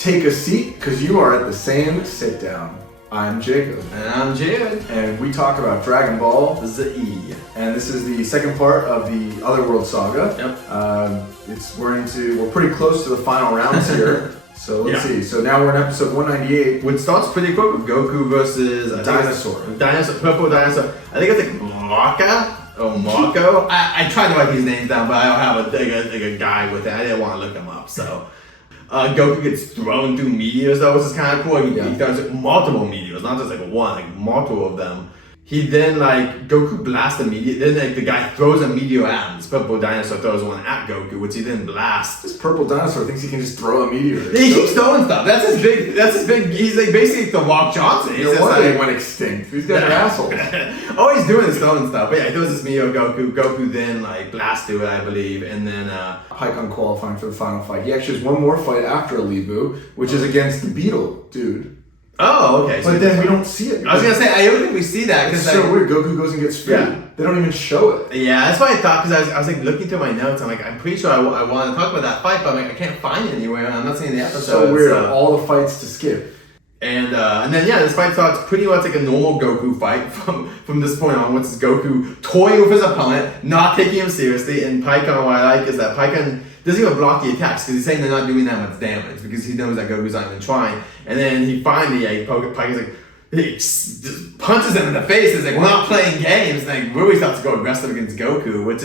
take a seat because you are at the same sit down. I'm Jacob. And I'm Jared. And we talk about Dragon Ball Z. And this is the second part of the Otherworld saga. Yep. We're pretty close to the final rounds here. So let's see. So now we're in episode 198. Which starts pretty quick with Goku versus purple dinosaur. I think it's like Marco. I tried to write these names down, but I don't have a guy with it. I didn't want to look them up. So Goku gets thrown through meteors though, which is kind of cool. He throws multiple meteors, not just like one, like multiple of them. He then Goku blasts a meteor. Then the guy throws a meteor at him. This purple dinosaur throws one at Goku, which he then blasts. This purple dinosaur thinks he can just throw a meteor. He keeps throwing stuff. That's his big. He's like basically the Rock Johnson. He's just like, went extinct. These guys are assholes. All he's doing is throwing stuff. But yeah, he throws this meteor at Goku. Goku then blasts through it, I believe, and then Pikkon qualifying for the final fight. He actually has one more fight after Alibu, which is against the Beetle dude. Oh, okay. But then we don't see it. I was gonna say, I don't think we see that. It's so weird. Goku goes and gets food. Yeah. They don't even show it. Yeah, that's what I thought, because I was looking through my notes. I'm like, I'm pretty sure I want to talk about that fight, but I'm like, I can't find it anywhere, and I'm not seeing the episode. So weird. All the fights to skip. And then this fight starts pretty much like a normal Goku fight from this point on, which is Goku toying with his opponent, not taking him seriously. And Pikkon, what I like is that Pikkon doesn't even block the attacks because he's saying they're not doing that much damage because he knows that Goku's not even trying. And then he finally, Pikkon's like, he just punches him in the face. It's like, we're not playing games. And really starts to go aggressive against Goku,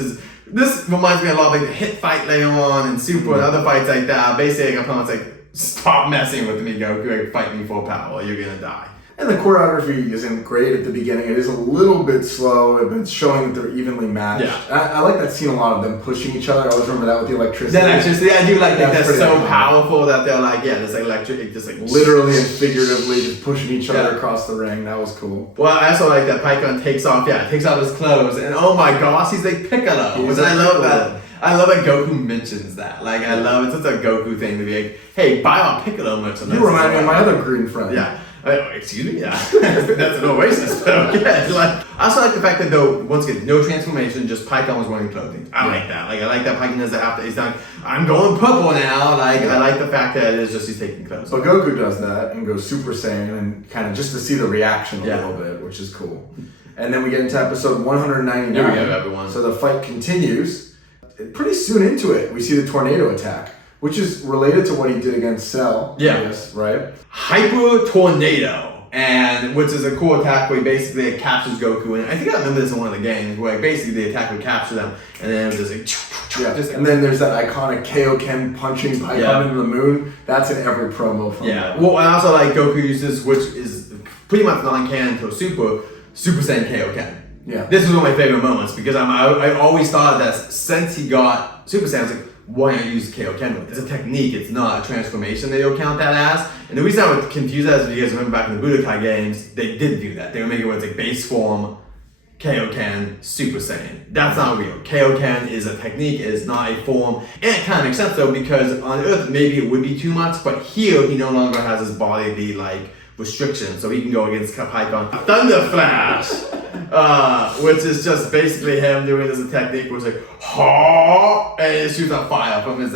this reminds me a lot of the Hit fight later on and Super and other fights like that. Basically, opponent's like, stop messing with me, Goku. Fight me for power. You're gonna die. And the choreography isn't great at the beginning. It is a little bit slow, but it's showing that they're evenly matched. Yeah. I like that scene a lot of them pushing each other. I always remember that with the electricity. I do like that. That's so powerful that they're this electric, just literally and figuratively just pushing each other across the ring. That was cool. Well, I also like that Pikkon takes off his clothes, and oh my gosh, he's like Piccolo, which I love that. I love that Goku mentions that. I love it's such a Goku thing to be like, hey, buy our Piccolo merchandise. You remind me of my other green friend. Yeah. Excuse me? Yeah. That's an oasis, but okay. I also like the fact that though, once again, no transformation, just Pikkon was wearing clothing. I like that. I like that Pikkon doesn't have to, he's not, I'm going purple now. I like the fact that it's just he's taking clothes. But Goku does that and goes Super Saiyan and kind of just to see the reaction a little bit, which is cool. And then we get into episode 199. Here we go, everyone. So the fight continues. Pretty soon into it, we see the tornado attack, which is related to what he did against Cell. Yeah. I guess, right? Hyper Tornado, and which is a cool attack where he basically captures Goku. And I think I remember this in one of the games where basically the attack would capture them, and then it was just and then there's that iconic Kaioken punching Pikkon into the moon. That's in every promo from that. Well, and also Goku uses, which is pretty much non-canon to Super Saiyan Kaioken. Yeah. This was one of my favorite moments because I always thought that since he got Super Saiyan, I was like, why not use Kaioken with it? It's a technique, it's not a transformation that you'll count that as. And the reason I would confuse that is because you guys remember back in the Budokai games, they did do that. They would make it where it's like base form, Kaioken, Super Saiyan. That's not real. Kaioken is a technique, it is not a form. And it kind of makes sense though because on Earth maybe it would be too much, but here he no longer has his body be restriction, so he can go against Pikkon. Thunder Flash! Which is just basically him doing this technique where it's like, ha! And it shoots out fire from his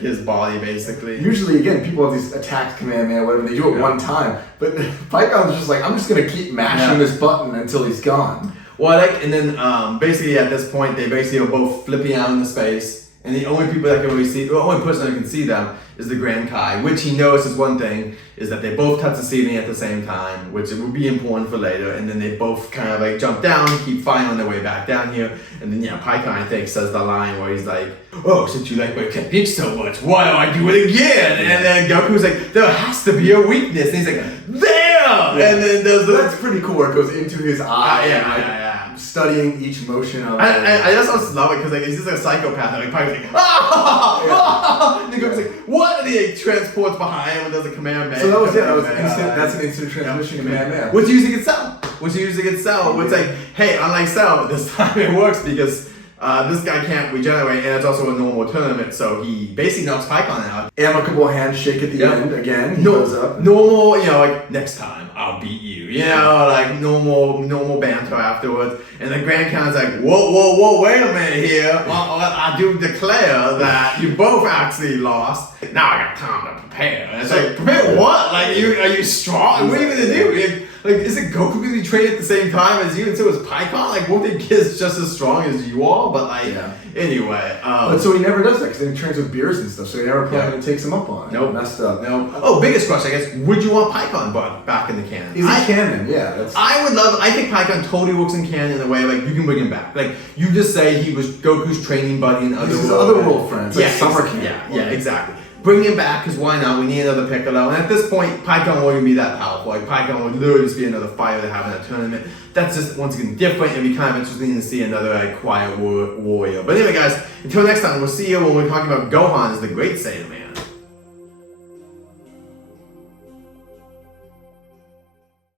his body basically. Usually, again, people have these attacks command man, whatever, they do it one time. But Pikkon's just like, I'm just gonna keep mashing this button until he's gone. Well, and then basically at this point, they basically are both flipping out into space. And the only people that can really see, the only person that can see them is the Grand Kai, which he notices one thing, is that they both touch the ceiling at the same time, which it would be important for later, and then they both kind of jump down, keep flying on their way back down here, and then Pikkon, I think, says the line where he's like, oh, since you like my technique so much, why don't I do it again? And then Goku's like, there has to be a weakness, and he's like, there! Yeah. And then that's pretty cool where it goes into his eye. Studying each motion of I just also love it because he's just a psychopath and Pikkon's like, ah! And then Goku's like, what? And he transports behind him and does a command man. So that was it. That's an instant transmission command man. Which usually gets Cell. It's like, hey, unlike Cell, this time it works because this guy can't regenerate, and it's also a normal tournament, so he basically knocks Pikkon out. Amicable handshake at the end again. He goes up. Normal, next time I'll beat you. Normal banter afterwards. And the Grand Khan's like, whoa, wait a minute here. Well, I do declare that you both actually lost. Now I got time to prepare prepare. And it's like, prepare what? Like, are you strong? What are you gonna do? Like, is it Goku gonna be trained at the same time as you? And so is Pikkon? Like, won't they get just as strong as you all? But like, anyway. But so he never does that because then he trains with beers and stuff. So he never probably takes him up on it. Nope. Messed up. No. Oh, biggest question, I guess. Would you want Pikkon back in the canon? Is he canon? Yeah. I would love. I think Pikkon totally works in canon in a way like you can bring him back. Like you just say he was Goku's training buddy in Otherworld. This is Otherworld friends. Like summer camp. Yeah, exactly. Bring him back because why not? We need another Piccolo. And at this point, Pikkon wouldn't be that powerful. Like Pikkon would literally just be another fighter they have in that tournament. That's just once again different. It'd be kind of interesting to see another quiet warrior. But anyway, guys, until next time, we'll see you when we're talking about Gohan as the Great Saiyan Man.